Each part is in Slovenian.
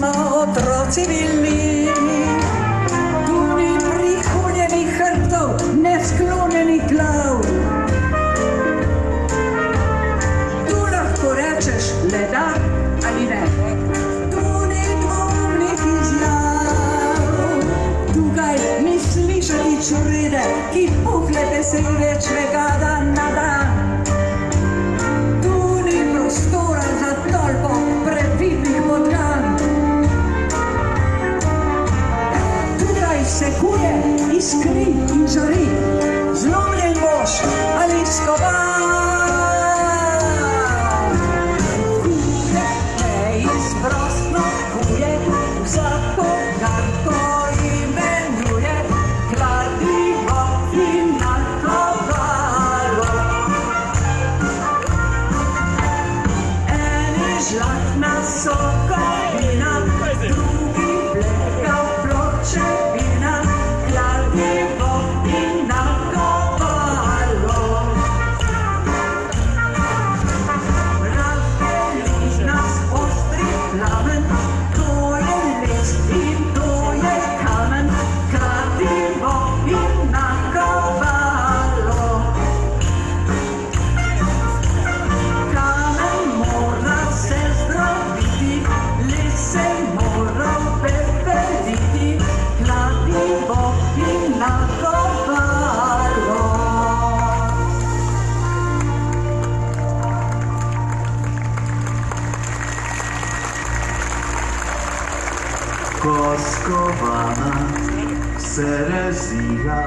smo otroci bili. Tu ni prihuljenih hrbtov, ne sklonjenih glav. Tu lahko rečeš le da ali ne. Tu ni dvomnih izjav. Tukaj ni slišati črede, ki puhle besede čvega dan na dan. Tu ni prostora za tolpo previdnih podgan. Tukaj se kuje, iskri in žari, zlomljen mož ali skovan. Kuje neizprostno, kuje vsakogar, ko imenuje kladivo in nakovalo. Eni žlahtna sokovina, drugi blegav pločevina, kladivo in nakovalo. Razdeli nas ostri plamen, to je les in to je kamen, kladivo in nakovalo. Kamen mora se zdraviti, les se mora pepeliti, kladivo in nakovalo. Ko skovana se razija,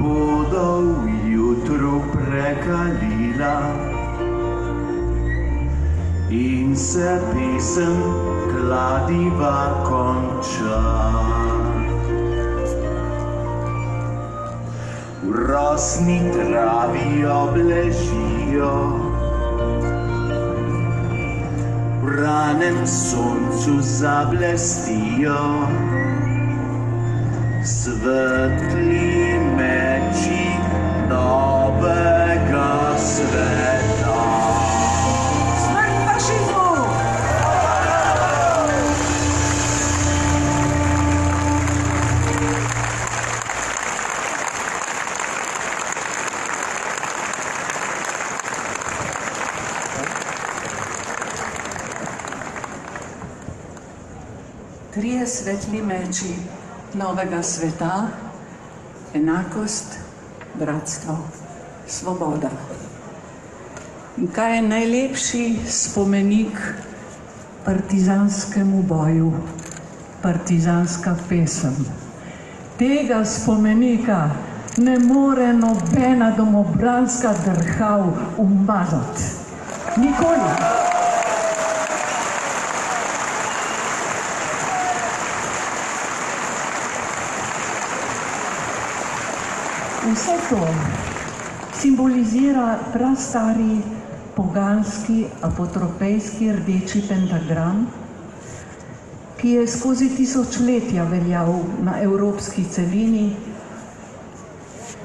bodo v jutru prekalila in se pesem kladiva konča. V rosni travi obležijo, v ranem soncu zablestijo svetli meči novega sveta. Smrt fašizmu! Trije svetli meči novega sveta, enakost, bratstvo, svoboda. In kaj je najlepši spomenik partizanskemu boju, partizanska pesem? Tega spomenika ne more nobena domobranska drhal umazati. Nikoli. Vse to simbolizira prastari poganski apotropejski rdeči pentagram, ki je skozi tisočletja veljal na evropski celini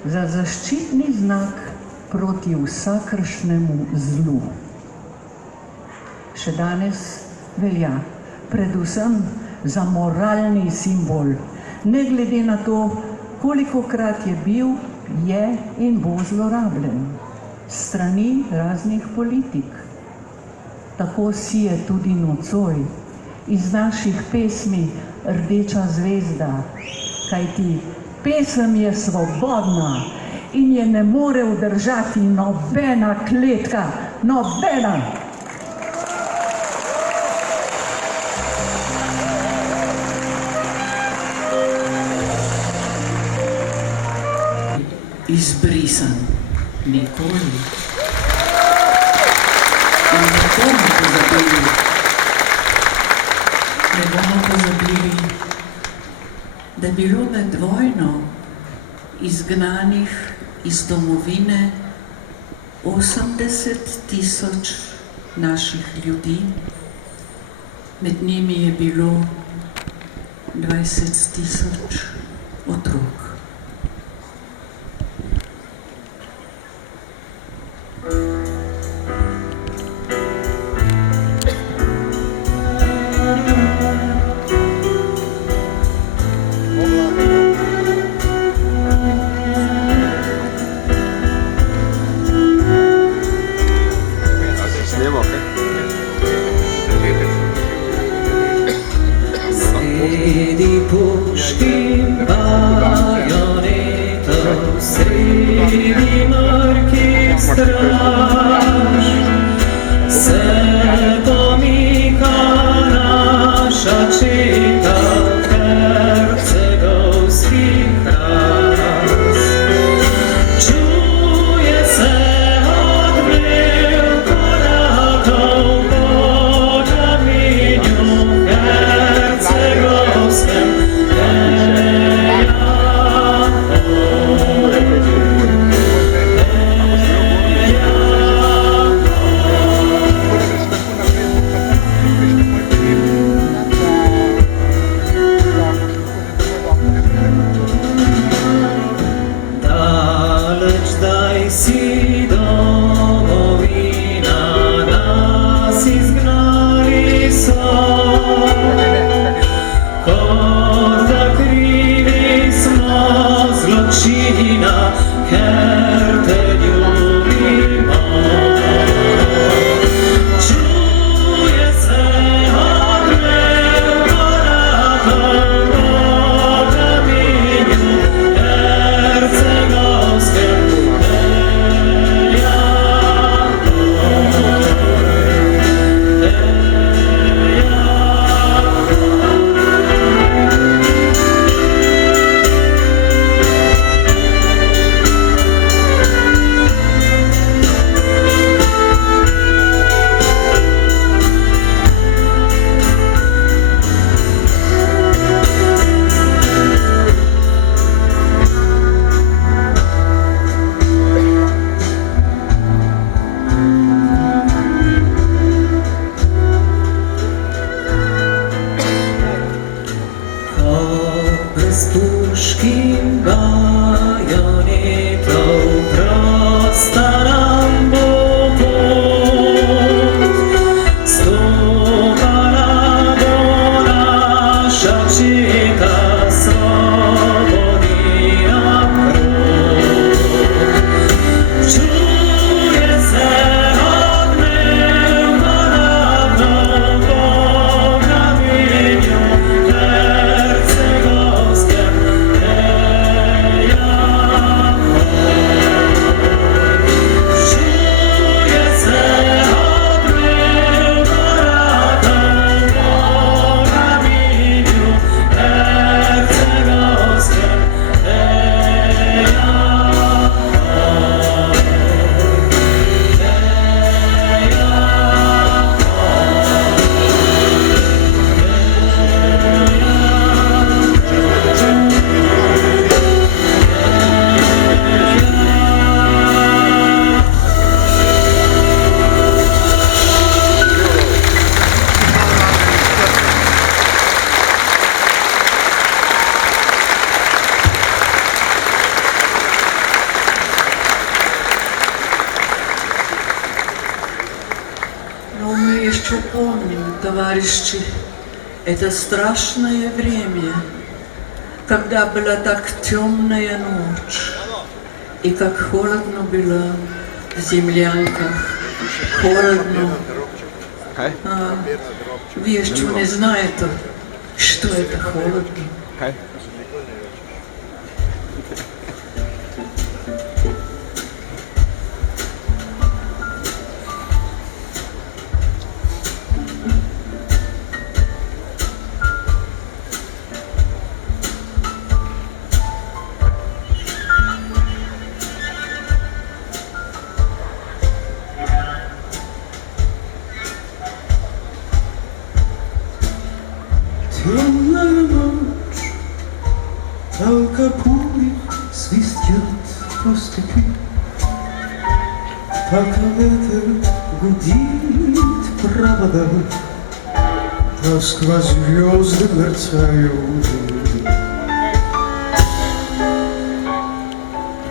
za zaščitni znak proti vsakršnemu zlu. Še danes velja predvsem za moralni simbol, ne glede na to, kolikokrat je bil, je in bo zlorabljen s strani raznih politik. Tako si je tudi nocoj iz naših pesmi Rdeča zvezda, kajti pesem je svobodna in je ne more udržati nobena kletka, nobena. Izbrisan, nikoli. In ne bomo pozabili, da je bilo med vojno izgnanih iz domovine 80.000 naših ljudi, med njimi je bilo 20.000 otrok. Sredi puškin bajonetov, sredi mrkih straž, se pomika naša četa, hercegovski kras. Čuje se odmev korakov po kamenju hercegovskem. Daleć daj si domovina, nas izgnali so. Kot da krivi smo zločina, ker te ljubimo. Čuje se odmev korakov po kamenju hercegovskem. Bez puškin bajonetov prosta nam bo pot. Stopala bo naša četa, slobodi nam krov. Čuje se odmev korakov po kamenju hercegovskem. Čuje se odmev korakov po kamenju hercegovskem. Но мы еще помним, товарищи, это страшное время, когда была так темная ночь, и как холодно было в землянках, холодно. Вы еще не знаете, что это холодно. Темная ночь, только пули свистят по степи, пока ветер гудит провода, а сквозь звезды мерцают.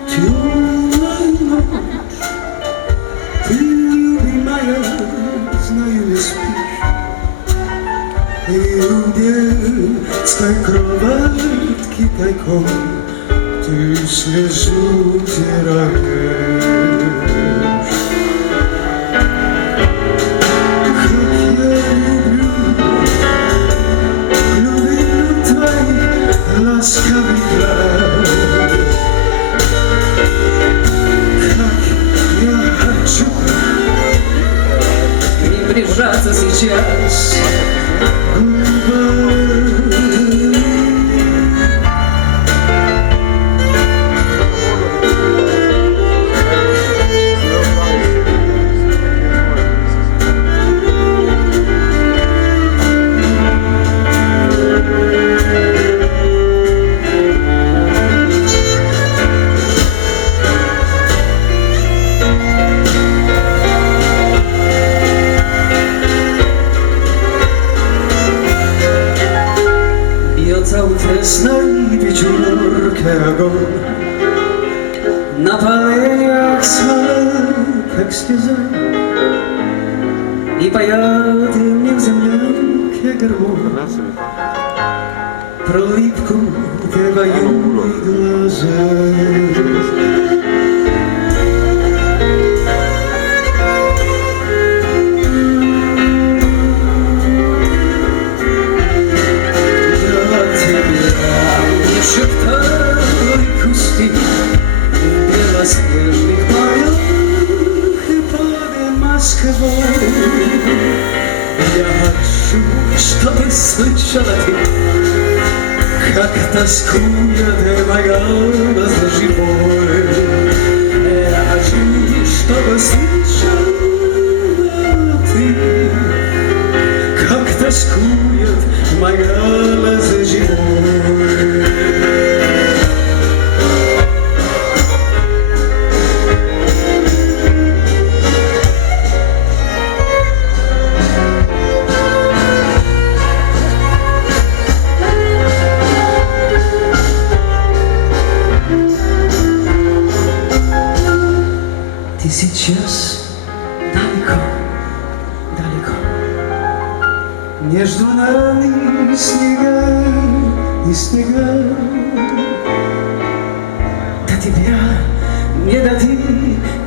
Темная ночь, ты, любимая, знаю, не спишь. И у детской кроватки тайком ты слезу утираешь. Как я люблю łaskawy kraj. Как я хочу Не прижаться сейчас. Cały wesnej wieczórkę огонь на полях смолок, как слеза, и поет мне в землянке гармонь про улыбку твою и глаза. Шептали кусты белоснежных полях и под Москвой. Я хочу, чтобы слышала ты, как тоскует моя за живой. Я хочу, чтобы слышала ты, как тоскует моя за живой. Ты сейчас далеко, далеко. Между нами снега и снега. До тебя не дойти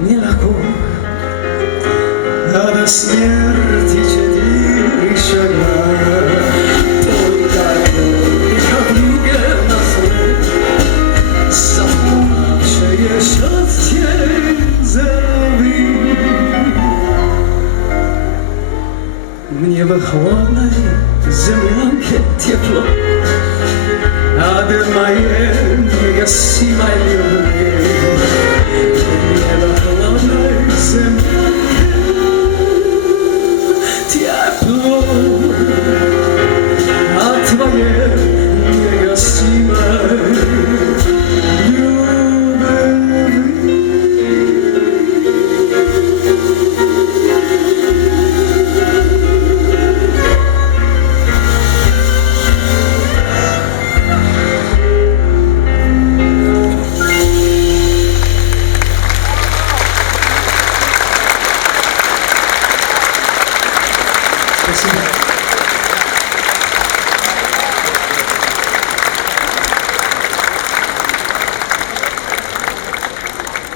нелегко. А до смерти 4 шага. Только как друга нас Забывшее счастье забыть. мне в холодной землянке тепло, От моей негасимой любви. мне в холодной землянке тепло, От твоей негасимой любви.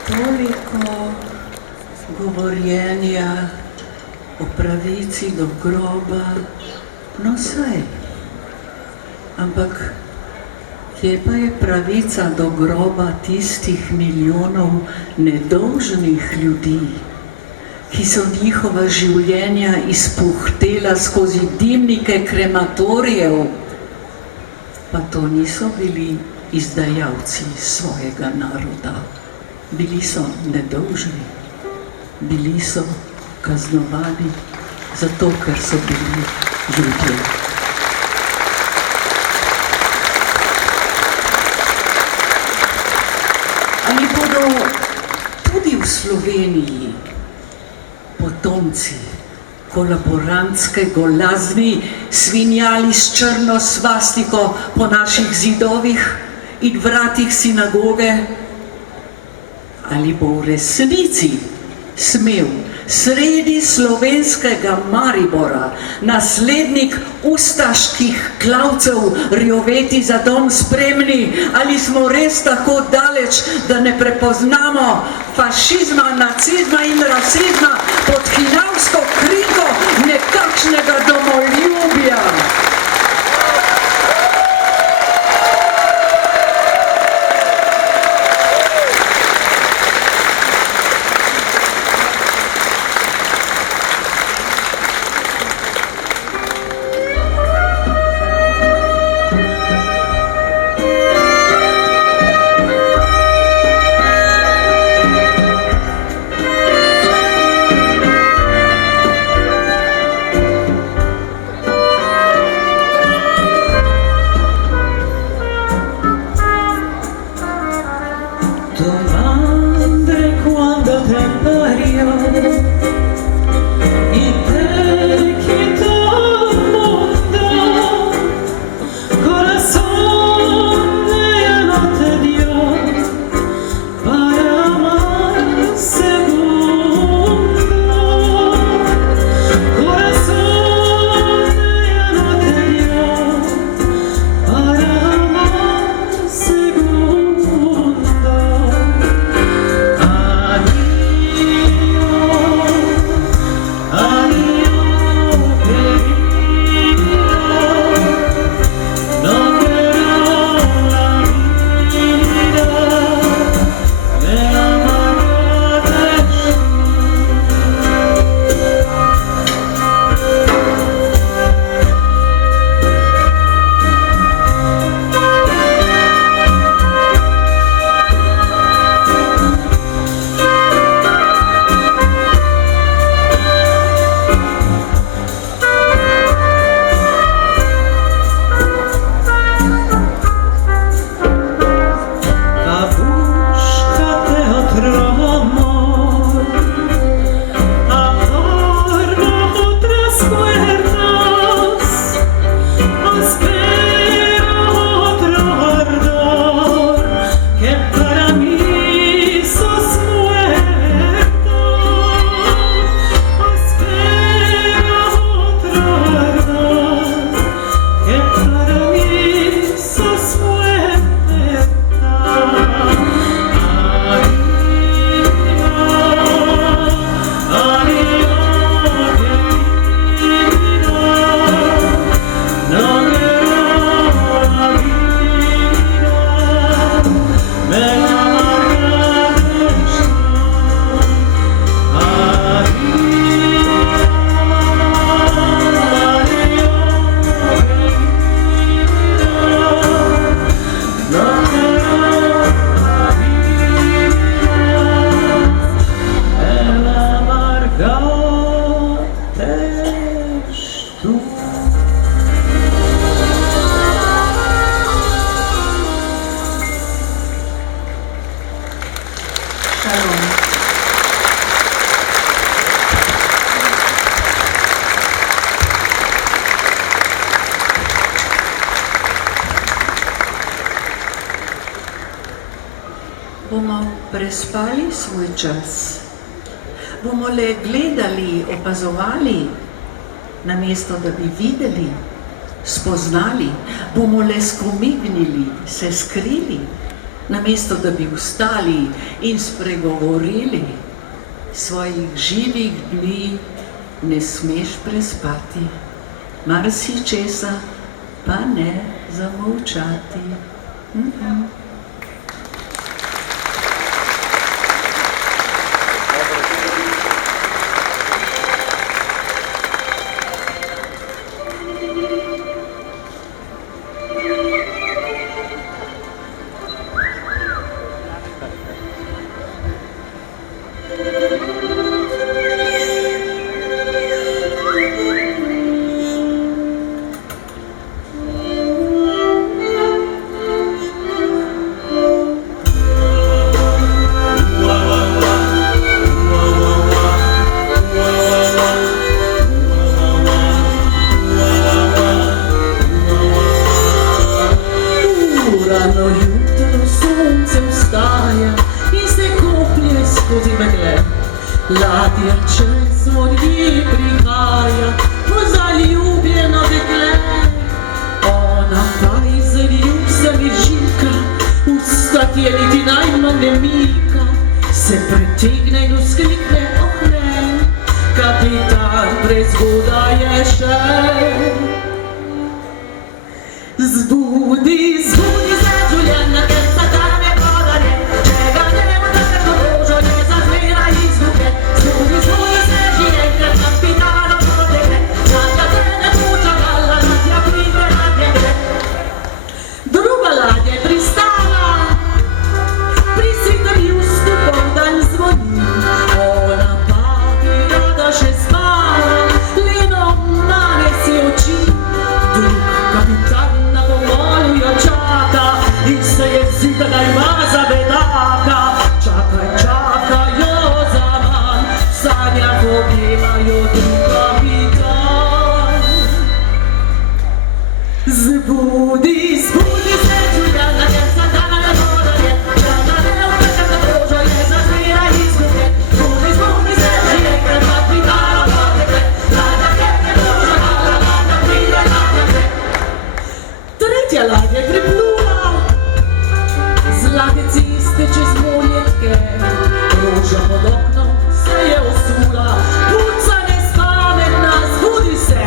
Toliko govorjenja o pravici do groba, no saj. Ampak kje pa je pravica do groba tistih milijonov nedolžnih ljudi, ki so njihova življenja izpuhtela skozi dimnike krematorijev, pa to niso bili izdajalci svojega naroda. Bili so nedolžni, bili so kaznovani zato, ker so bili ljudje. Ali bodo tudi v Sloveniji potomci kolaborantske golazni svinjali s črno svastiko po naših zidovih in vratih sinagoge? Ali bo v resnici smel sredi slovenskega Maribora naslednik ustaških klavcev rjoveti za dom spremni? Ali smo res tako daleč, da ne prepoznamo fašizma, nacizma in rasizma pod hinavsko kriko nekakšnega domoljubja? bomo prespali svoj čas? Bomo le gledali, opazovali, namesto da bi videli, spoznali? Bomo le skomignili, se skrili, namesto da bi vstali in spregovorili? Svojih živih dni ne smeš prespati, marsičesa pa ne zamolčati. Rano jutro sonce vstaja in se koplje skozi megle. Ladja čez vodi prihaja, po zaljubljeno dekle. Ona pa iz ljubca mi živka, usta ti je niti najmanj ne mika. Se pretegne in vzklikne, oh ne, kapitan, prezgodaj je še. Zbudi, zbudi se, Giuliana, ker Satan me podare. Če ga ne bo tako dolžo, ne zazmira izgubljen. Zbudi, zbudi se, Žirenka, kapitano potegne. Čaka te ne puča galla, ladja pride na djegre. Druga ladja je pristala, pri svitem justu poldan zvoni. Ona pa bi rada še spala, leno mane si oči. Drug kapitan in se je zida, da ima zavedaka. Čakaj, čakajo zaman, sanja pogledajo drug kapitan. Zbudi, zbudi se, Giuliana, ker Satana ne podare. Čaka ne opeka dolžo, je zazmira izgubljen. Zbudi, zbudi se, Žirenka, kapitano potegne. Ladja te ne puča galla, ladja pride na djegre. Tretja ladja je priplula, zlate ceste čez moljetke. Roža pod oknom se je osula, punca nespametna, zbudi se.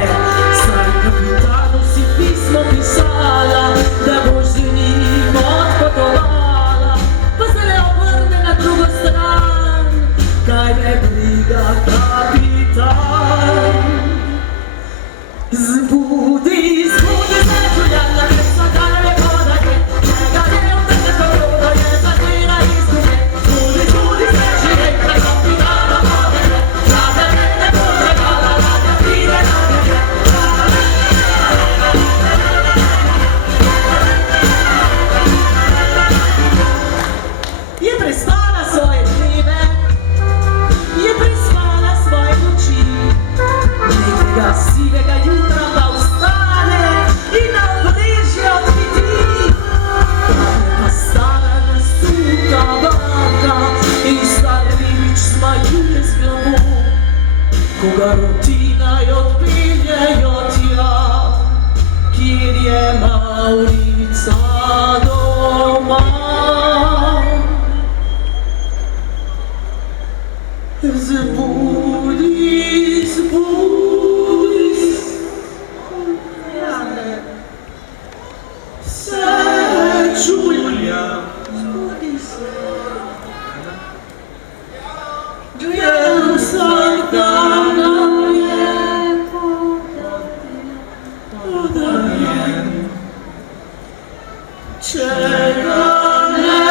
Saj kapitanu si pismo pisala, da boš z njim odpotovala. Pa se le obrne na drugo stran, kaj me briga kapitan. Zbudi, zbudi se, Giuliana, ker Satan me podare. Če ga ne opeka dolžo, je zazmira izgubljen. Zbudi, zbudi se, Žirenka, kapitano potegne. Ladja te ne puča galla, ladja pride na djegre. Je prespala svoje dneve, je prespala svoje noči. Nekega sivega jutra pa vstane in na obrežje odhiti. Tale pa stara nasuta baka in star ribič smajuje z glavo. Ko ga rutinaj odpeljejo tja, kjer je Mavrica doma. Zbudi, zbudi se, Giulia. Zbudi se. Ker vsak dan nam je podarjen. Če ga ne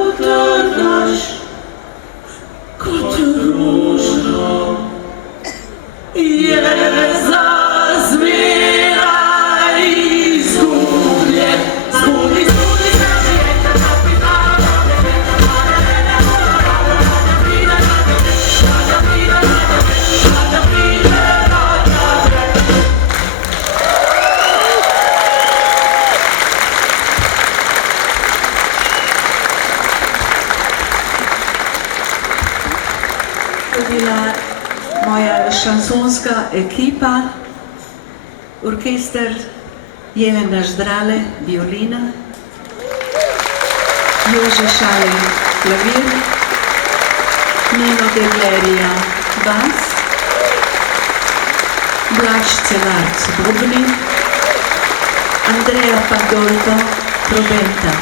utrgaš kot rožo, je zazmeraj izgubljen. Zbudi, zbudi se, Žirenka, kapitano potegne. Ladja te ne puča galla, ladja pride na djegre. Ladja pride na djegre, ladja pride na djegre. primorska ekipa, orkester Jelena Ždrale, violina, Jože Šalej, klavir, Nino Deglerija, bas, Blaž Celarc, bobni, Andreja Padolto, trobenta,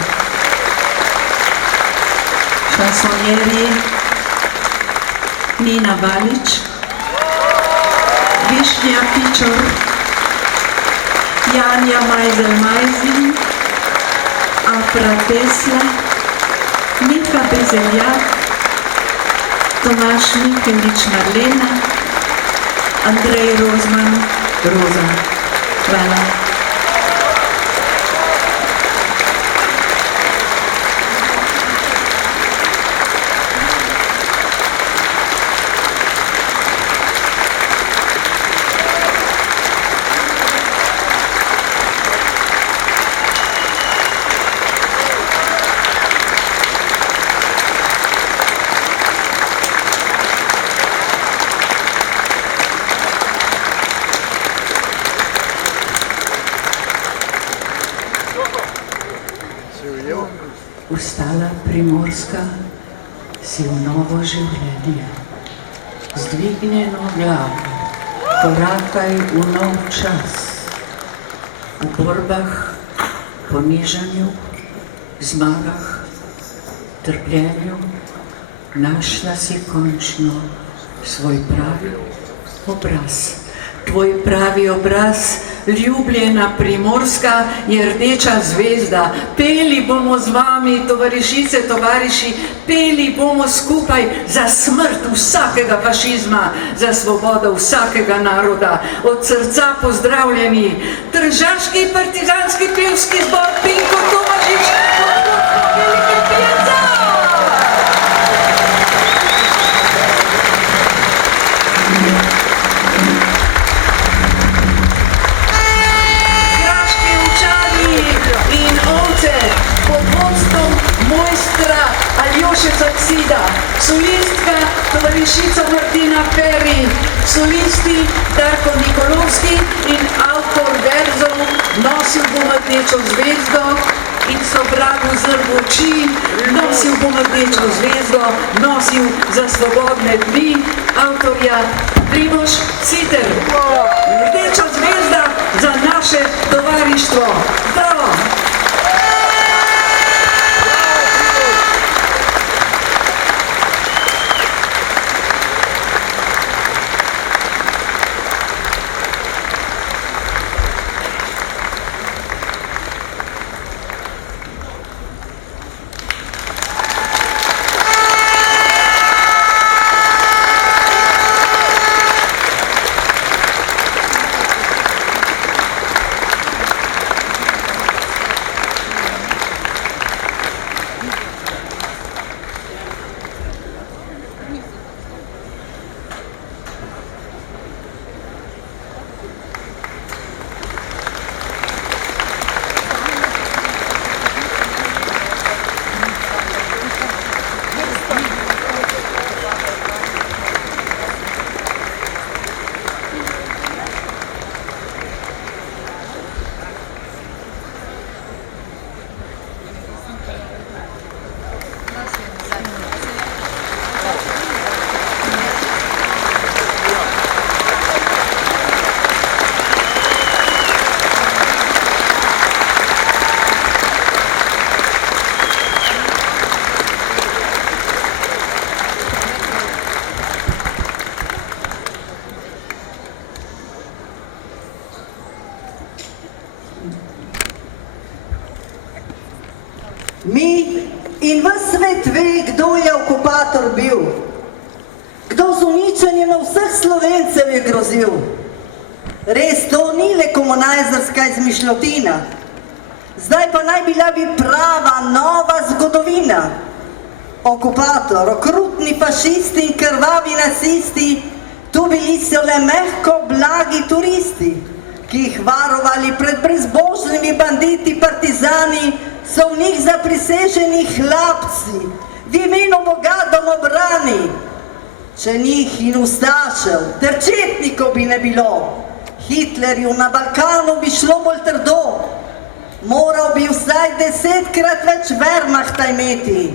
šansonjerji Nina Valič, Višnja Pičor, Janja Majzel-Majzin, Afra Tesla, Nika Bezeljak, Tomaš Mikelič Marlena, Andrej Rozman, Roza. Hvala. Vstala Primorska si v novo življenje. Zdvignjeno glavo, korakaj v nov čas. V borbah, ponižanju, zmagah, trpljenju, našla si končno svoj pravi obraz. Tvoj pravi obraz, ljubljena Primorska, je rdeča zvezda. Peli bomo z vami, tovarišice, tovariši, peli bomo skupaj za smrt vsakega fašizma, za svobodo vsakega naroda. Od srca pozdravljeni, tržaški partizanski pevski zbor Pinko Tomažič, veliki pijaca! Mojstra Aljoše Saksida, solistka tovarišica Martina Peri, solisti Darko Nikolovski in avtor verzov Nosil bom rdečo zvezdo in so vragu zrl oči, nosil bom rdečo zvezdo, nosil za svobodne dni, avtorja Primož Siter. Rdeča zvezda za naše tovarištvo. Bravo! Mi in ves svet ve, kdo je okupator bil, kdo z uničenjem na vseh Slovencev je grozil. Res, to ni le komunajzerska izmišljotina, zdaj pa naj bila bi prava nova zgodovina. Okupator, okrutni fašisti in krvavi nacisti, tu bili so le mehko blagi turisti, ki jih varovali pred brezbožnimi banditi partizani, so v njih zapriseženi hlapci, v imenu Boga domobrani. Če njih in ustašev, ter četnikov bi ne bilo, Hitlerju na Balkanu bi šlo bolj trdo. Moral bi vsaj 10-krat več Wehrmachta imeti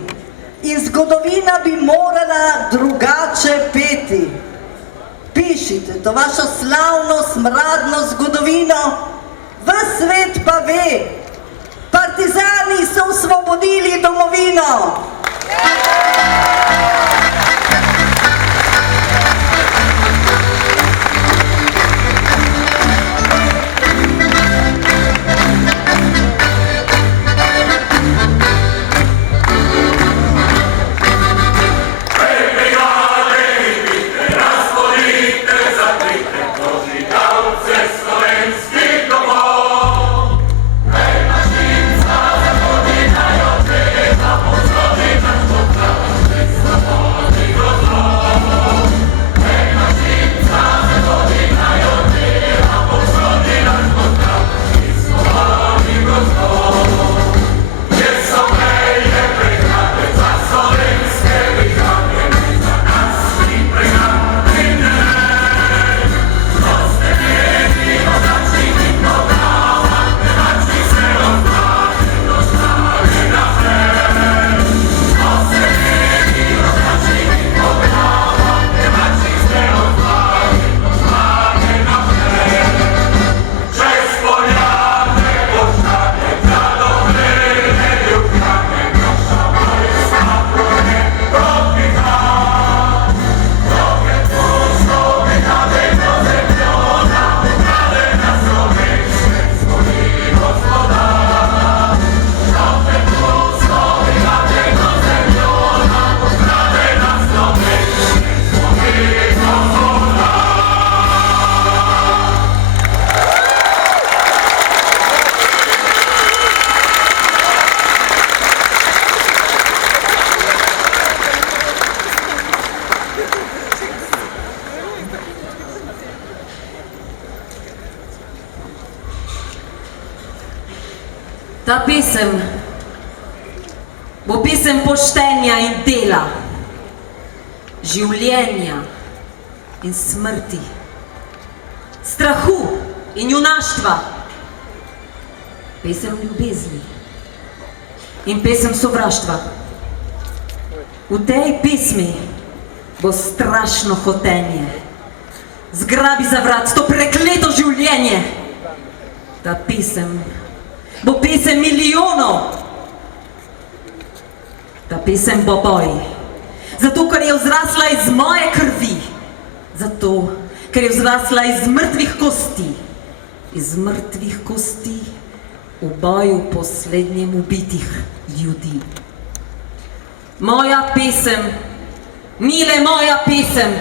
in zgodovina bi morala drugače peti. Pišite to vašo slavno, smradno zgodovino, ves svet pa ve, partizani so osvobodili domovino. Ta pesem bo pesem poštenja in dela, življenja in smrti, strahu in junaštva, pesem ljubezni in pesem sovraštva. V tej pesmi bo strašno hotenje, zgrabi za vrat to prekleto življenje. Ta pesem bo pesem milijonov. Ta pesem bo boj. Zato, ker je vzrasla iz moje krvi. Zato, ker je vzrasla iz mrtvih kosti. Iz mrtvih kosti v boju poslednjem ubitih ljudi. Moja pesem ni le moja pesem.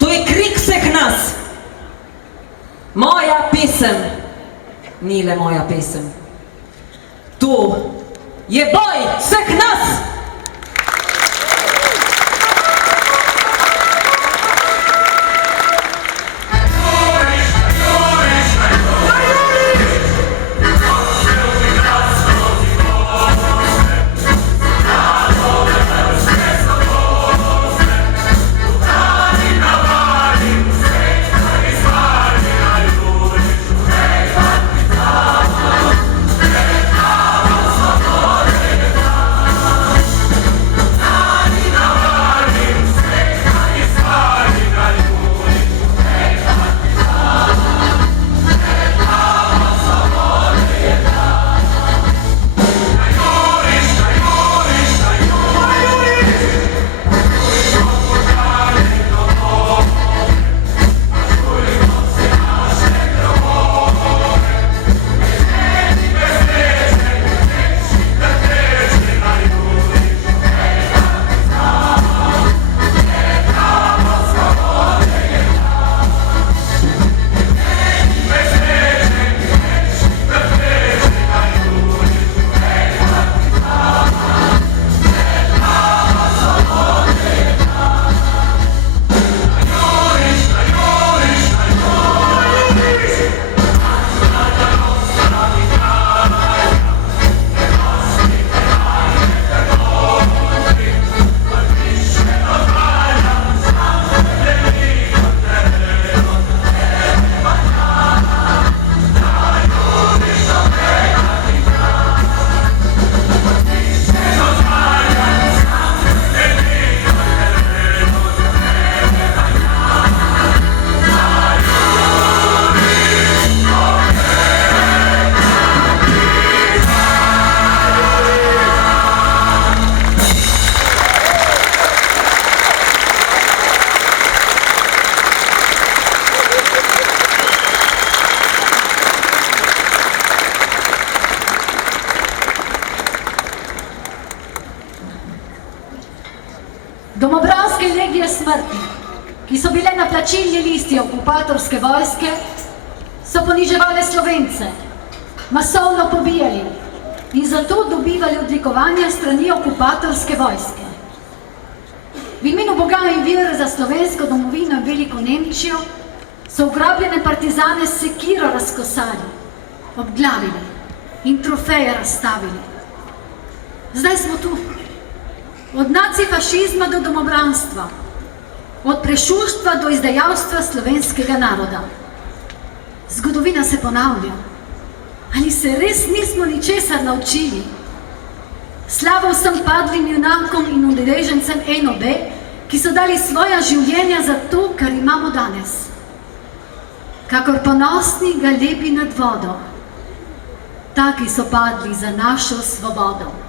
To je krik vseh nas. Moja pesem ni le moja pesem. To je boj vseh nas! Domobranske legije smrti, ki so bile na plačilni listi okupatorske vojske, so poniževale Slovence, masovno pobijali in zato dobivali odlikovanja strani okupatorske vojske. V imenu Boga in vere za slovensko domovino in Veliko Nemčijo so ugrabljene partizane s sekiro razkosali, obglavili in trofeje razstavili. Zdaj smo tu. Od nacifašizma do domobranstva, od prešuštva do izdajalstva slovenskega naroda. Zgodovina se ponavlja. Ali se res nismo ničesar naučili? Slavo vsem padlim junakom in udeležencem NOB, ki so dali svoja življenja za to, kar imamo danes. Kakor ponosni galebi nad vodo, taki so padli za našo svobodo.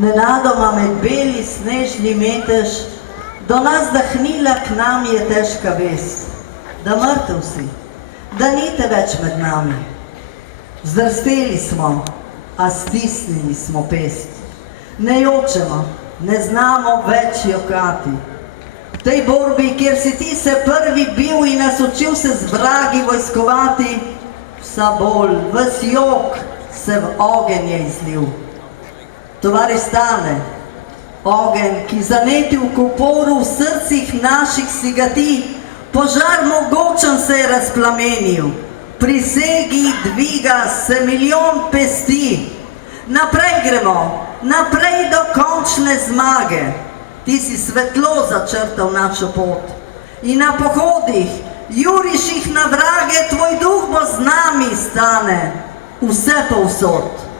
Nenadoma med beli snežni metež do nas dahnila k nam je težka vest, da mrtev si, da nite več med nami. Zdrsteli smo, a stisnili smo pest. Ne jočemo, ne znamo več jokati. V tej borbi, kjer si ti se prvi bil in nas učil se z vragi vojskovati, vsa bolj, ves jok se v ogenj je izlil. Tovari Stane, ogenj, ki zaneti v koporu v srcih naših si gati, požar mogočen se je razplamenil, prisegi dviga se milijon pesti. Naprej gremo, naprej do končne zmage. Ti si svetlo začrtal našo pot in na pohodih juriš jih na vrage, tvoj duh bo z nami, Stane, vse povsod.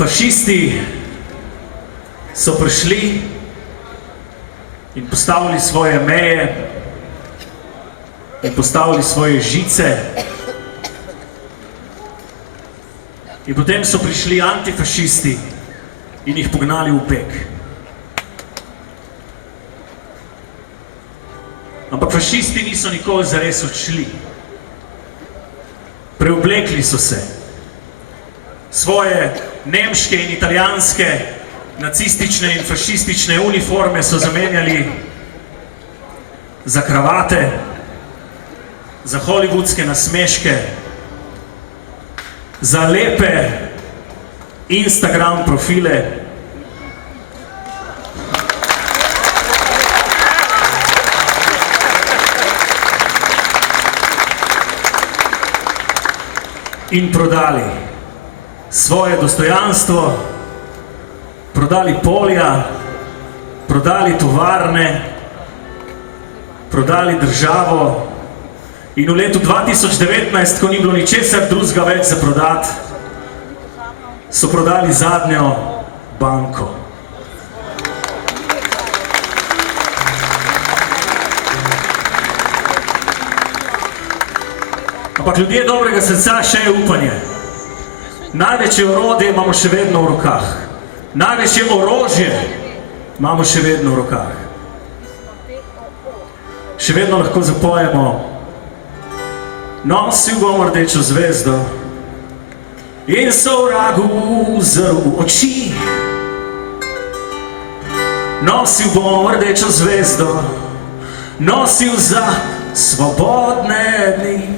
Fašisti so prišli in postavili svoje meje in postavili svoje žice in potem so prišli antifašisti in jih pognali v beg. Ampak fašisti niso nikoli zares odšli. Preoblekli so se. Svoje nemške in italijanske nacistične in fašistične uniforme so zamenjali za kravate za hollywoodske nasmeške, za lepe Instagram profile, in prodali svoje dostojanstvo, prodali polja, prodali tovarne, prodali državo in v letu 2019, ko ni bilo ničesar drugega več za prodati, so prodali zadnjo banko. Ampak ljudje dobrega srca še je upanje. Največje orodje imamo še vedno v rokah. Največje orožje imamo še vedno v rokah. Še vedno lahko zapojemo: nosil bom rdečo zvezdo in sovragu uzrl oči. Nosil bom rdečo zvezdo, nosil za svobodne dni.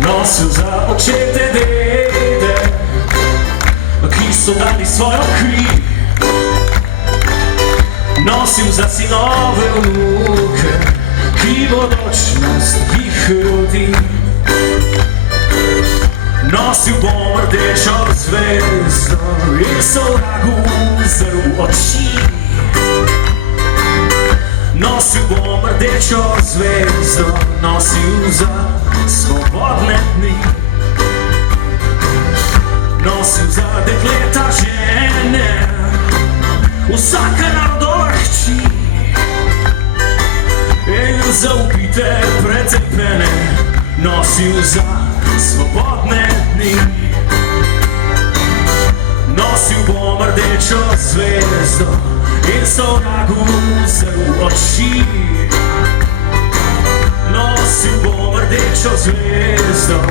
Nosil za očete dede, ki so dali svojo kri. Nosil za sinove vnuke, ki bodočnost jih rodi. Nosil bom rdečo zvezdo in sovragu uzrl oči. Nosil bom rdečo zvezdo, nosil za svobodne dni. Nosil za dekleta žene, vsaka narodova hči. In za ubite precepene, nosil za svobodne dni. Nosil bom rdečo zvezdo in sovragu uzrl oči. Nosil bom rdečo zvezdo,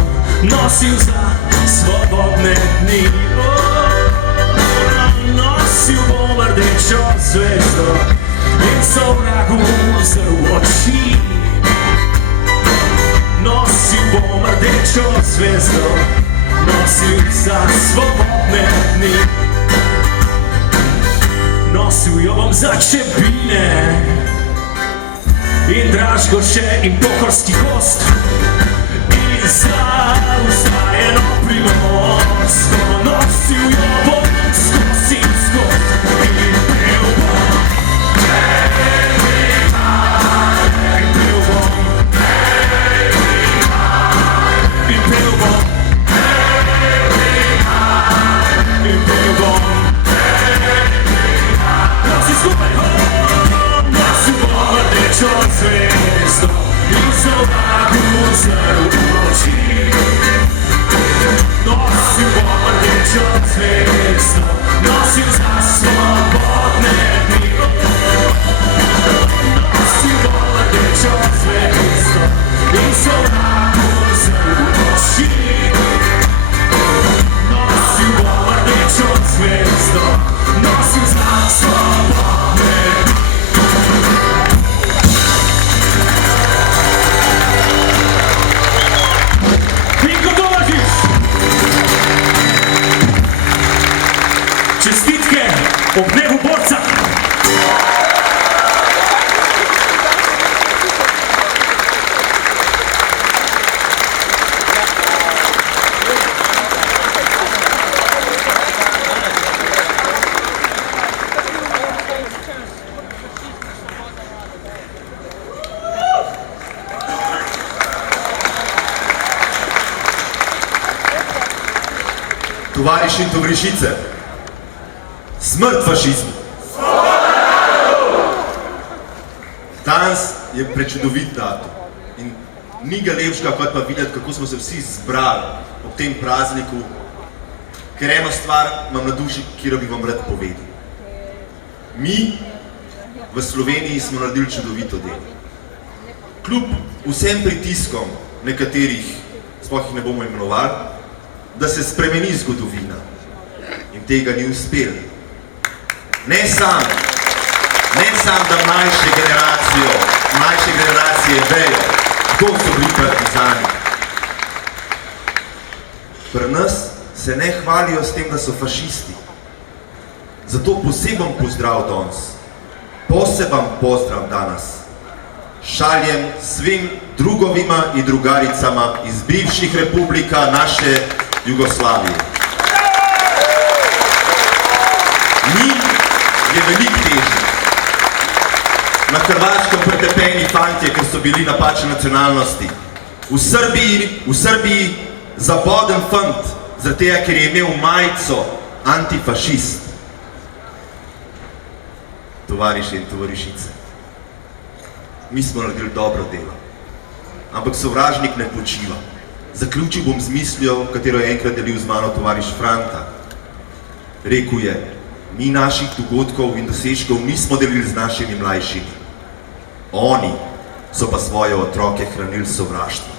nosil za svobodne dni. Nosil bom rdečo zvezdo in sovragu uzrl oči. Nosil bom rdečo zvezdo, nosil za svobodne dni. Nosil jo bom za čebine in Dražgoše in Pohorski gost in za vstajeno Primorsko. Nosil jo bom skozi in skozi in pel bom in pel bom in pel bom in pel bom. Nosi skupaj bom, nosil bom rdečo zvezdo in sovragu uzrl oči. Nosil bom rdečo zvezdo, nosil za svobodne dni. Nosil bom rdečo zvezdo in sovragu uzrl oči. Nosil bom rdečo zvezdo, nosil za svobodne dni. Vinko Tomažič! Čestitke ob dnevu borca! Tovariši in tovarišice, smrt fašizmu! Danes je prečudovit datum in ni ga lepšega, kot pa videti, kako smo se vsi zbrali ob tem prazniku, ker eno stvar imam na duši, ki bi vam rad povedal. Mi v Sloveniji smo naredili čudovito delo. Kljub vsem pritiskom nekaterih, sploh jih ne bomo imenovali, da se spremeni zgodovina in tega ni uspelo. Ne sam, da mlajše generacije vejo, kdo so bili partizani. Pri nas se ne hvalijo s tem, da so fašisti. Zato poseben pozdrav danes, poseben pozdrav danes šaljem svim drugovima in drugaricama iz bivših republika naše Jugoslavije. Njim je veliko težje. Na Hrvaškem pretepeni fantje, ker so bili napačne nacionalnosti. V Srbiji zaboden fant, zaradi tega, ker je imel majico antifašist. Tovariši in tovarišice, mi smo naredili dobro delo, ampak sovražnik ne počiva. Zaključil bom z mislijo, katero je enkrat delil z mano tovariš Franta. Rekel je, mi naših dogodkov in dosežkov nismo delili z našimi mlajšimi. Oni so pa svoje otroke hranili sovraštvo.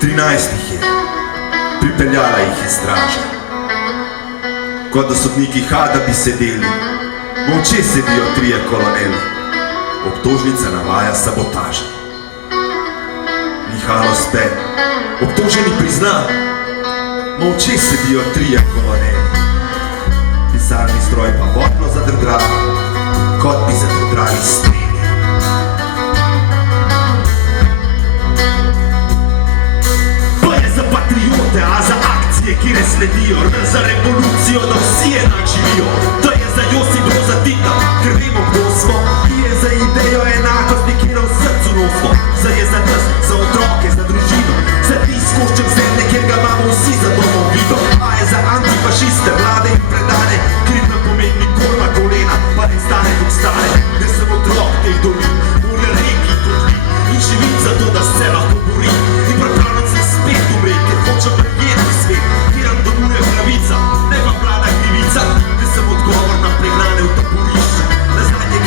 Trinajstih je, pripeljala jih je straža. Kot da sodniki Hada bi sedeli, molče sedijo trije koloneli. Obtožnica navaja sabotaža. Mihalo spe, obtoženi prizna, molče sedijo trije koloneli. Pisarni stroj pa vodno zadrdra, kot bi zadrdrali streli. Za patriote, a za akcije, ki ne sledijo, za revolucijo, da vsi enak živijo. To je za Josip Broza Tita, ker vemo, kdo smo, ki je za idejo enakosti, ki v srcu nosimo. Je za nas, za otroke, za družino, za tis košček zemlje, kjer ga imamo vsi za domovino. A je za antifašiste, mlade in predane, kriv nam pomeni korma kolena, pa ne stane kot stane. Ne sem otrok teh dolin, morja reki kot vi, in živim za to, da se lahko bori. In pripravljam se spet umreti, ker hočem pregledati svet, kjer nam domuje pravica, ne pa vlada krivica, ker sem odgovor na pregnane v taborišče. Na zadnje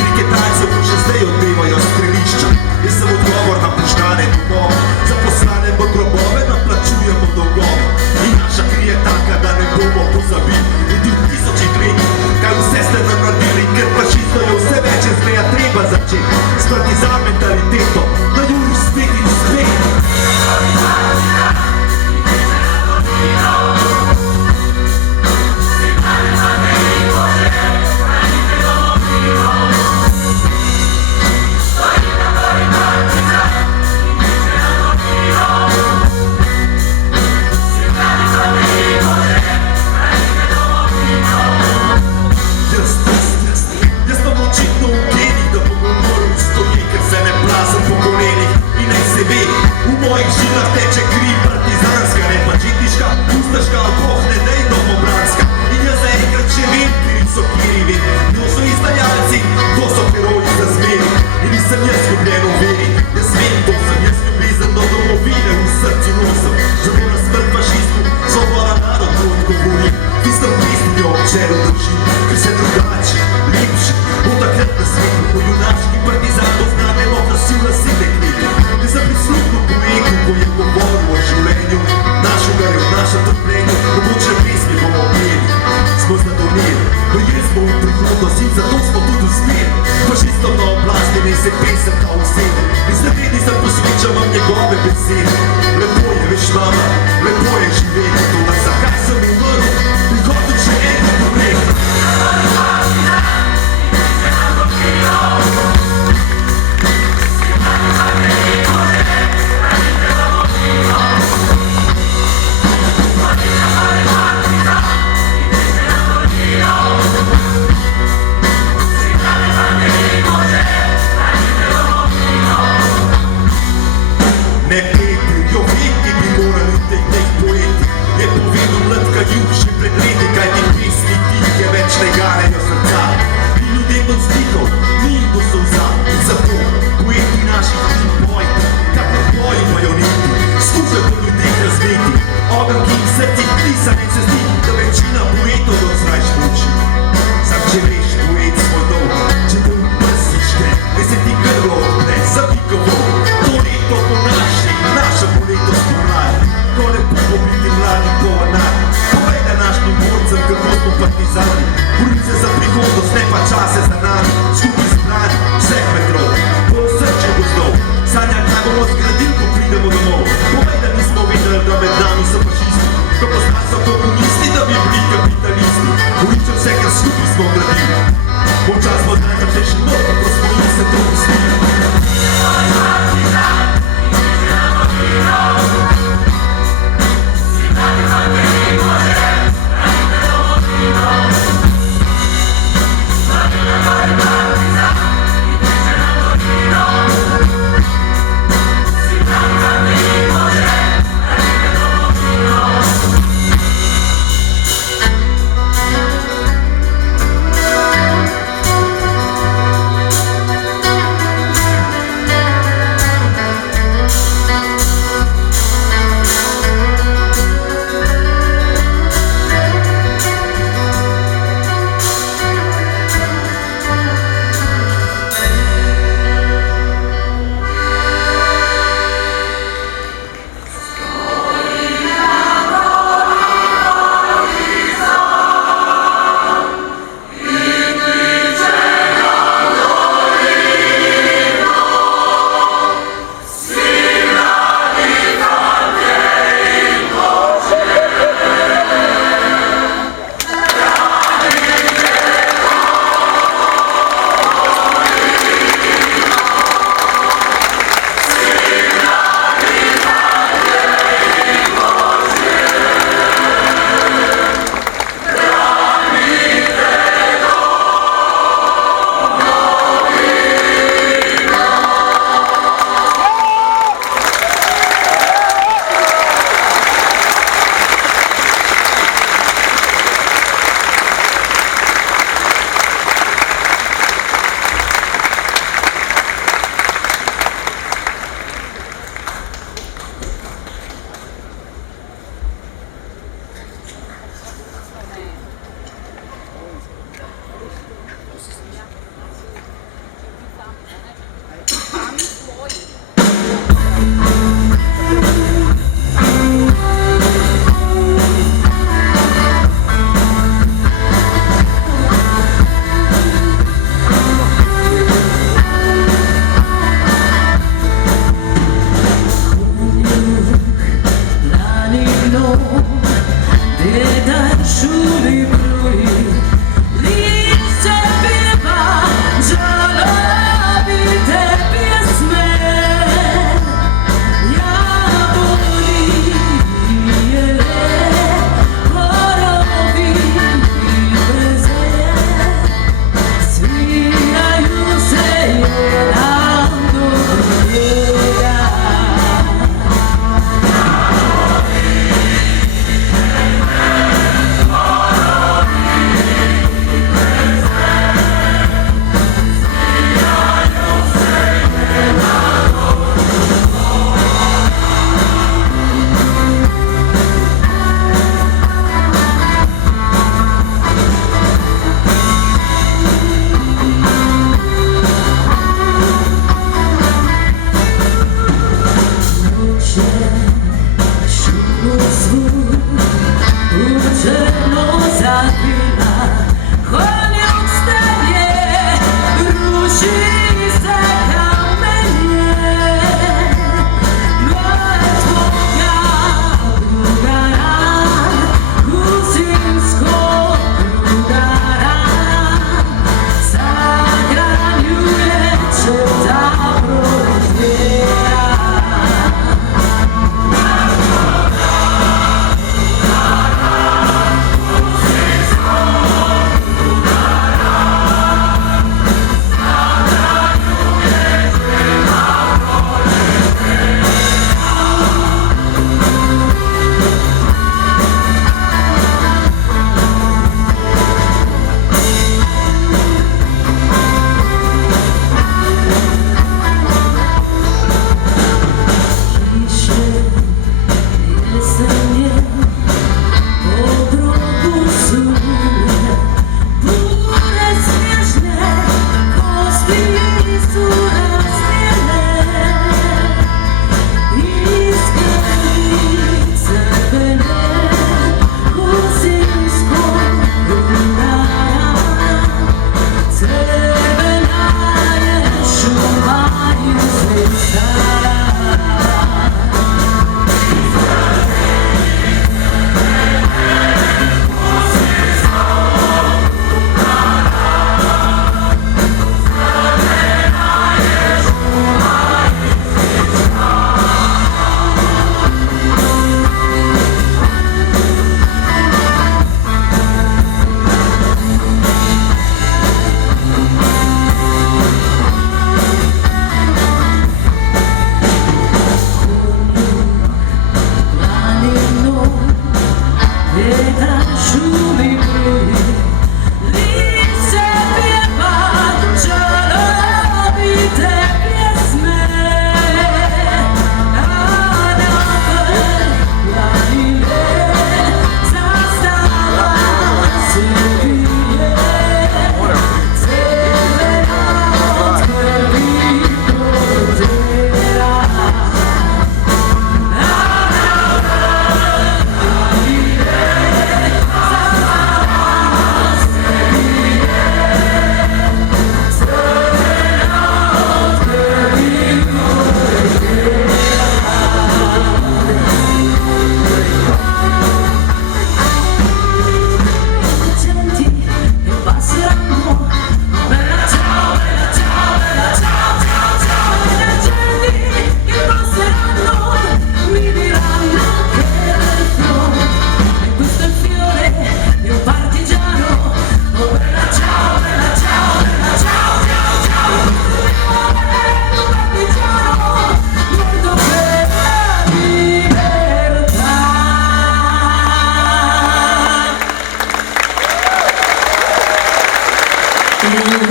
Bandera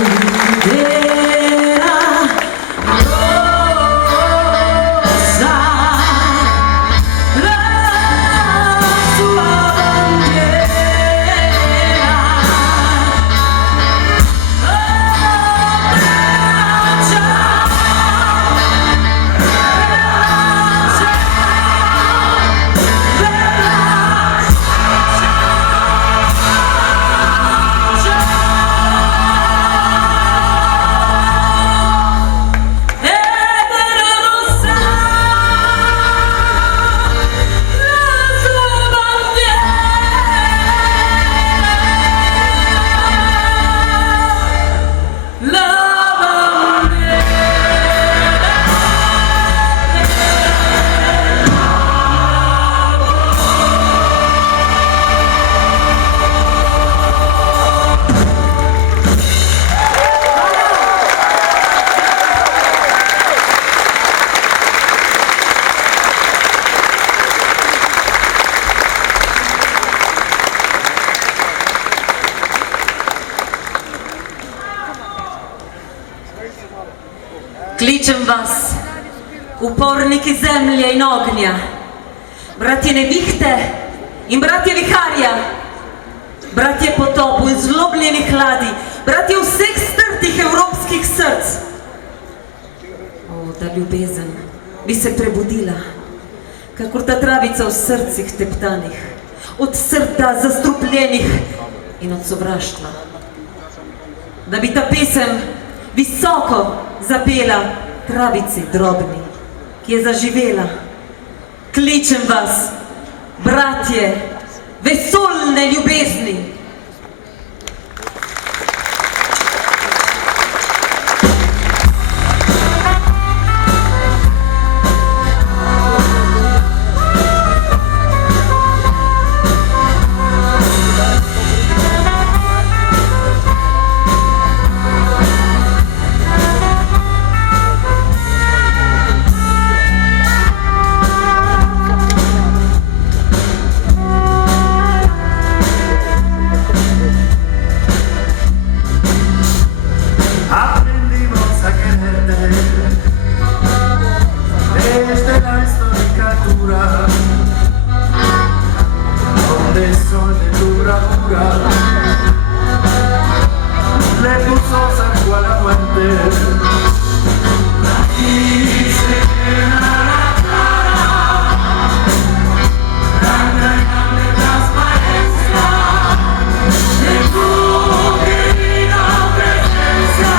rossa, la sua bandiera abbraccia, kličem vas, uporniki zemlje in ognja, bratje nevihte in bratje viharja, bratje potopu in zlobljeni hladi, bratje vseh strtih evropskih src. O, da ljubezen bi se prebudila, kakor ta travica v srcih teptanih, od srda zastrupljenih in od sovraštva. Da bi ta pesem visoko zapela travici drobni, ki je zaživela. Kličem vas, bratje, vesoljne ljubezni. Aprendimos a quererte desde la historicatura, donde el sol de tu bravura le puso cerco a la muerte. Aquí se queda la clara, grande y grande transparencia de tu querida presencia.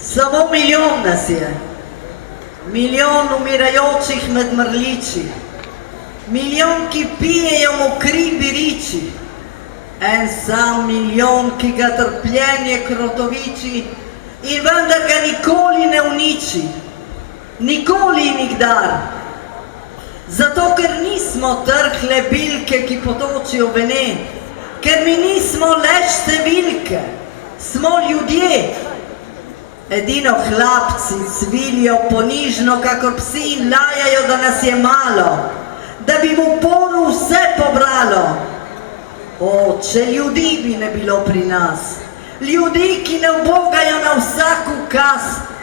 Samo milijon nas je. Milijon umirajočih med mrliči. Milijon, ki pijejo mokri biriči. En sam milijon, ki ga trpljenje krotoviči in vendar ga nikoli ne uniči. Nikoli in nikdar. Zato, ker nismo trhle bilke, ki potočijo vene, ker mi nismo le številke, smo ljudje. Edino hlapci cvilijo ponižno, kakor psi in lajajo, da nas je malo, da bi v uporu vse pobralo. O, če ljudi bi ne bilo pri nas, ljudi, ki ne ubogajo na vsak ukaz,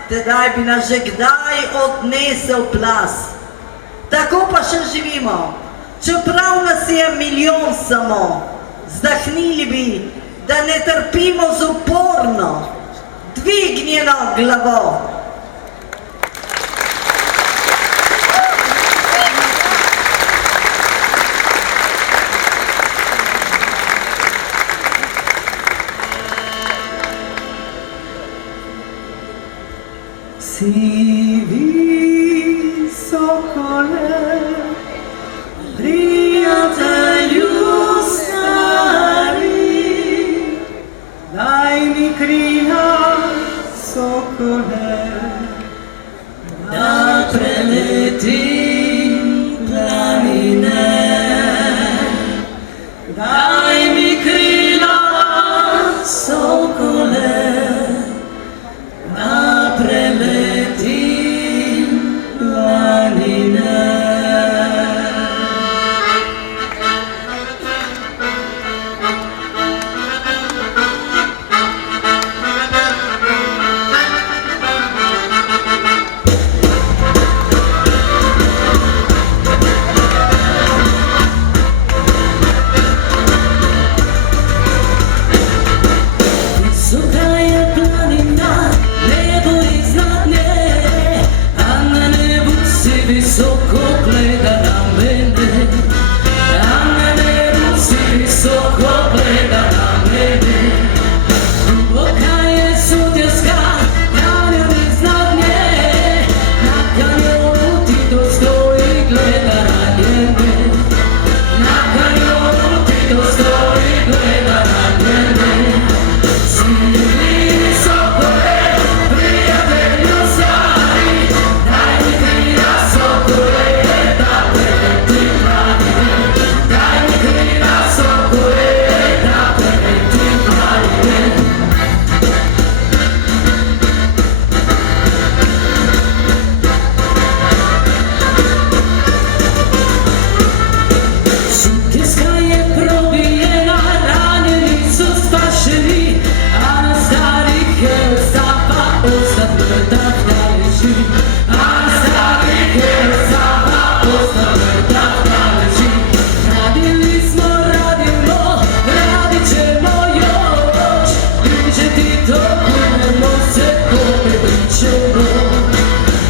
tedaj bi nas že kdaj odnesel plaz. Tako pa še živimo, čeprav nas je milijon samo, zdahnili bi, da ne trpimo z uporno, dvignjeno glavo. Sivi sokole, prijatelju stari, daj mi krila sokole, da preletim planine. Daj mi krila sokole, da preletim planine. Visoka je planina, nebo iznad nje, a na nebu si visoko gleda na mene. A na nebu si visoko gleda na mene. Duboka je sutjeska, kanjon iznad nje, na kanjonu Tito stoji gleda na njene. Na kanjonu Tito stoji gleda na njene. Sivi sokole, prijatelju stari, daj mi krila sokole, da preletim planine. Daj mi krila sokole, da preletim planine. Sutjeska je probijena, ranjeni su spašeni, a na starih je Estapa ostat mrtav da leži. A na starih je Estapa ostat mrtav da leži. Radili smo, radimo, radit ćemo još, druže Tito, kunemo se, pobedit ćemo.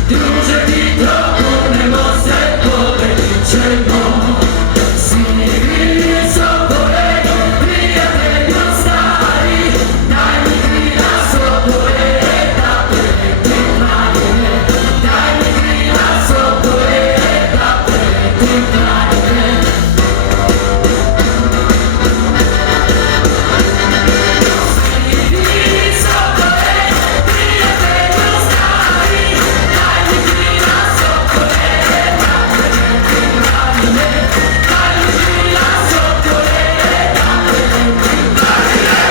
Druže Tito, kunemo se, pobedit ćemo. Sivi sokole, prijatelju stari, daj mi krila sokole, da preletim planine. Daj mi krila sokole, da preletim planine. Sivi sokole, prijatelju stari, daj mi krila sokole, da preletim planine. Daj mi krila sokole, da preletim planine.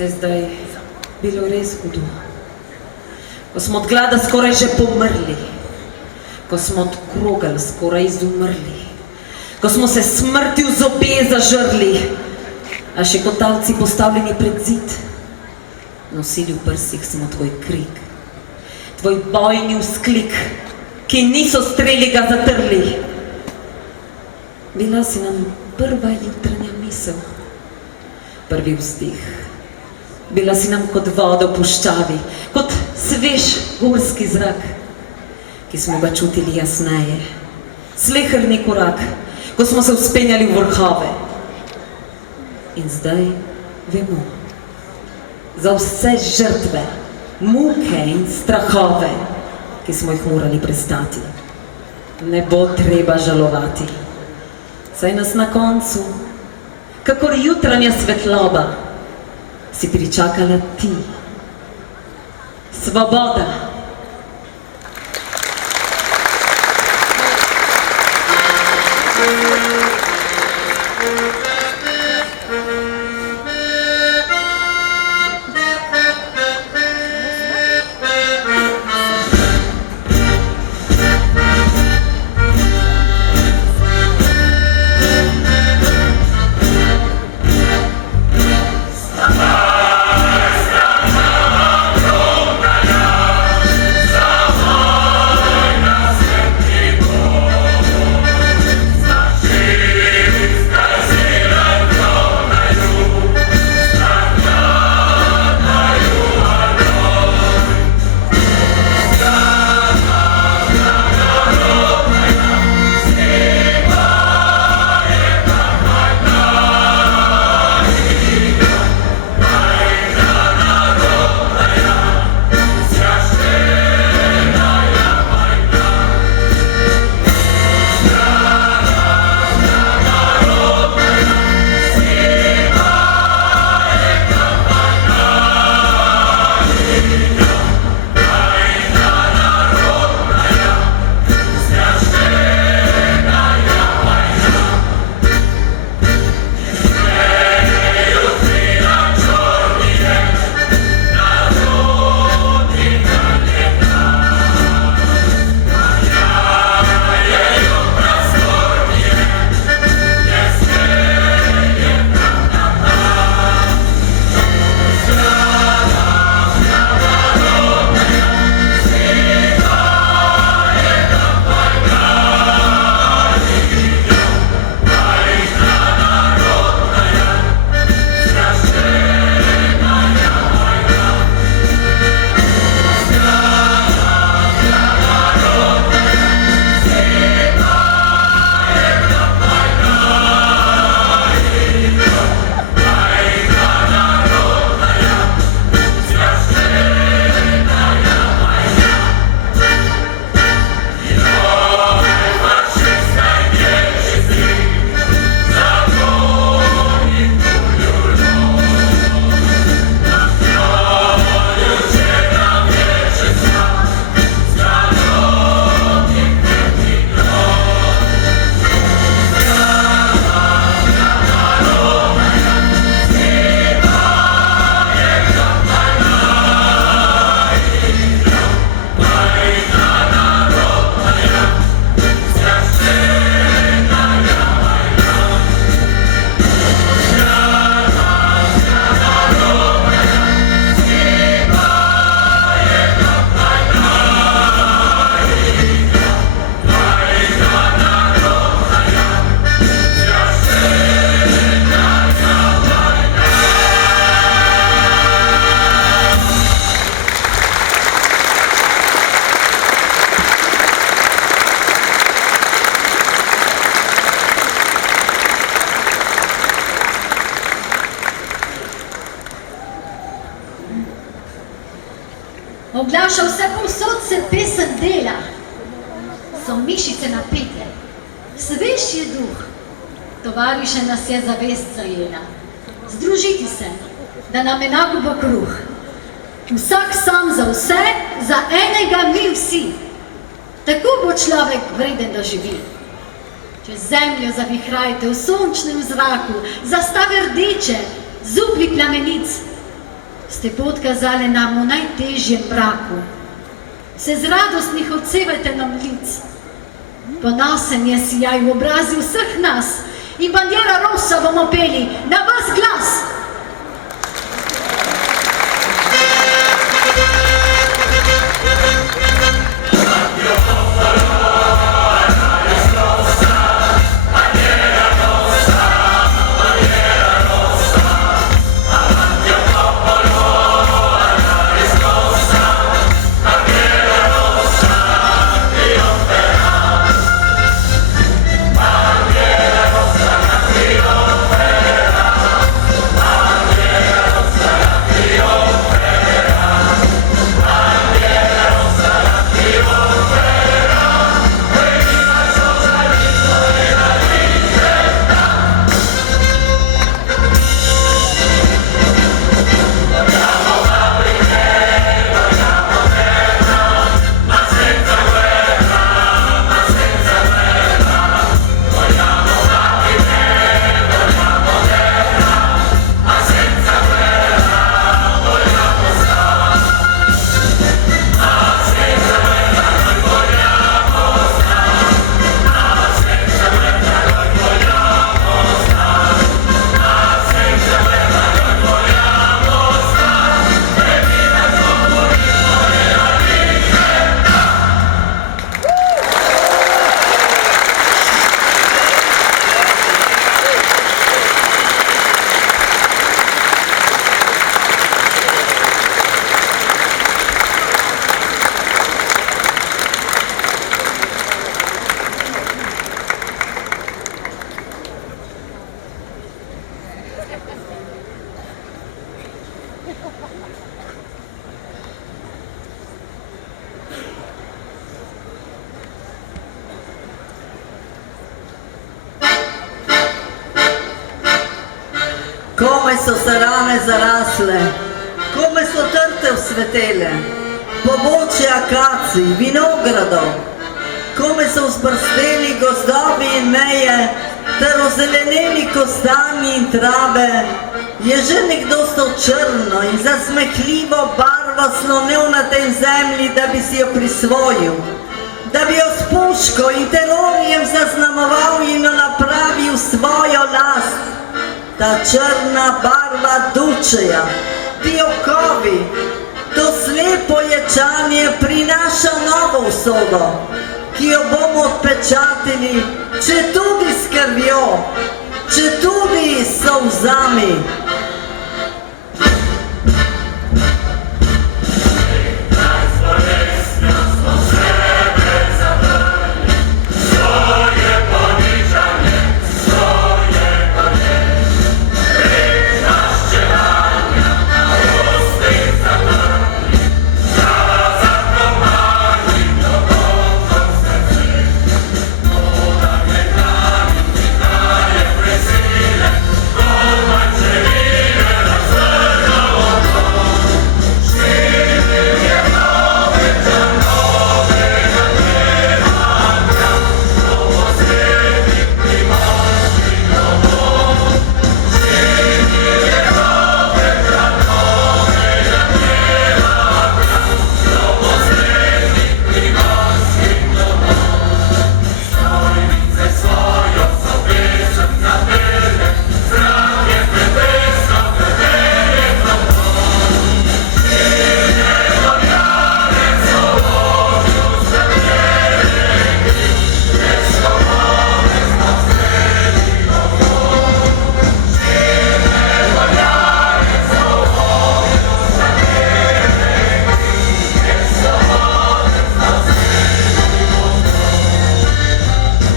Se zdaj bilo res hudo, ko smo od glada skoraj že pomrli, ko smo od krogelj skoraj izumrli, ko smo se smrti v zobe zažrli, a še kotalci postavljeni pred zid, nosili v prsih smo tvoj krik, tvoj bojni vzklik, ki niso streli ga zatrli. Bila si nam prva jutranja misel, prvi vzdih. Bila si nam kot voda v puščavi, kot svež gorski zrak, ki smo ga čutili jasneje. Sleherni korak, ko smo se vzpenjali v vrhove. In zdaj vemo, za vse žrtve, muke in strahove, ki smo jih morali prestati, ne bo treba žalovati. Saj nas na koncu, kakor jutranja svetloba, si pričakala ti. Svoboda. Oglaša vse povsod se pesem dela, so mišice napete, svež je duh, tovariše nas je zavest zajela. Združiti se, da nam enako bo kruh. Vsak sam za vse, za enega mi vsi. Tako bo človek vreden, da živi. Čez zemljo zavihrajte v sončnem zraku, zastave rdeče, zublji plamenic. Ste podkazali nam v najtežjem mraku. Se z radostnih odsevajte nam lic. Ponosen je sijaj v obrazi vseh nas in bandera rosa bomo peli na vas glas. Yeah. Komaj so se rane zarasle, komaj so trte vzvetele, pobočje akacij, vinogradov, komaj so vzbrsteli gozdovi in meje, ter ozeleneli kostanji in trave, je že nekdo s to črno in zasmehljivo barvo slonil na tej zemlji, da bi si jo prisvojil, da bi jo s puško in terorjem zaznamoval in jo napravil svojo last. Ta črna barva dučeja, ti okovi, to slepo ječanje prinaša novo usodo, ki jo bomo odpečatili, četudi s krvjo, četudi s solzami.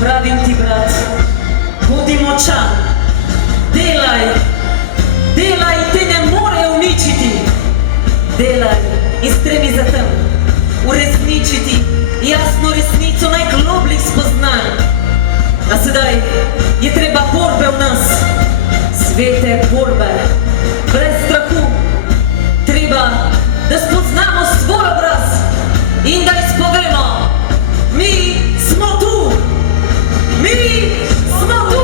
Pravim ti, brat, bodi močan, delaj, delaj, te ne more uničiti. Delaj in stremi za tem, uresničiti jasno resnico najglobljih spoznanj. A sedaj je treba borbe v nas, svete borbe, brez strahu. Treba, da spoznamo svoj obraz in da izpovemo, mi smo tu. Mi smo tu!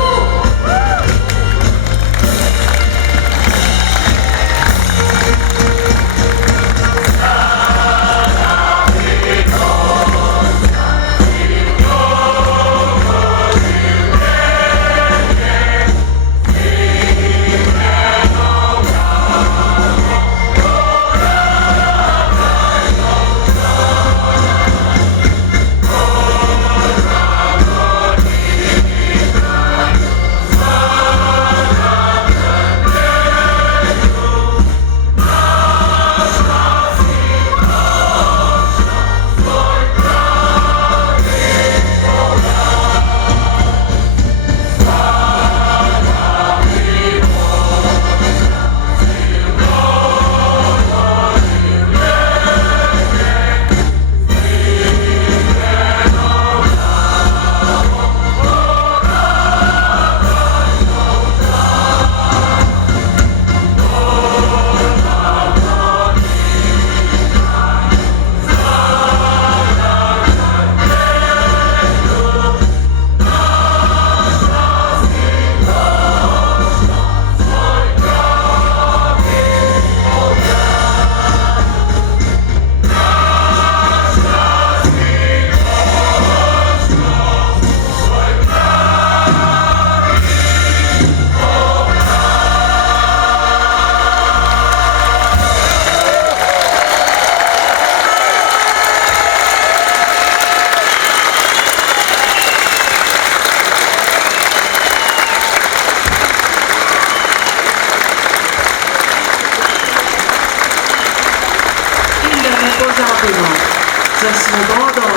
Za svobodo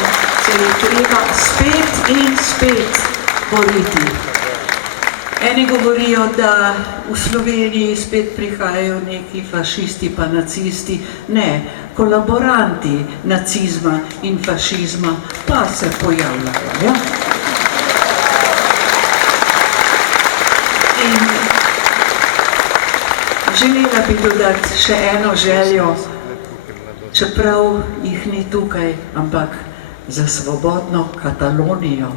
se je treba spet in spet boriti. Eni govorijo, da v Sloveniji spet prihajajo neki fašisti pa nacisti. Ne, kolaboranti nacizma in fašizma pa se pojavljajo. Ja? Želela bi dodati še eno željo, čeprav jih ni tukaj, ampak za svobodno Katalonijo.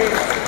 Yes,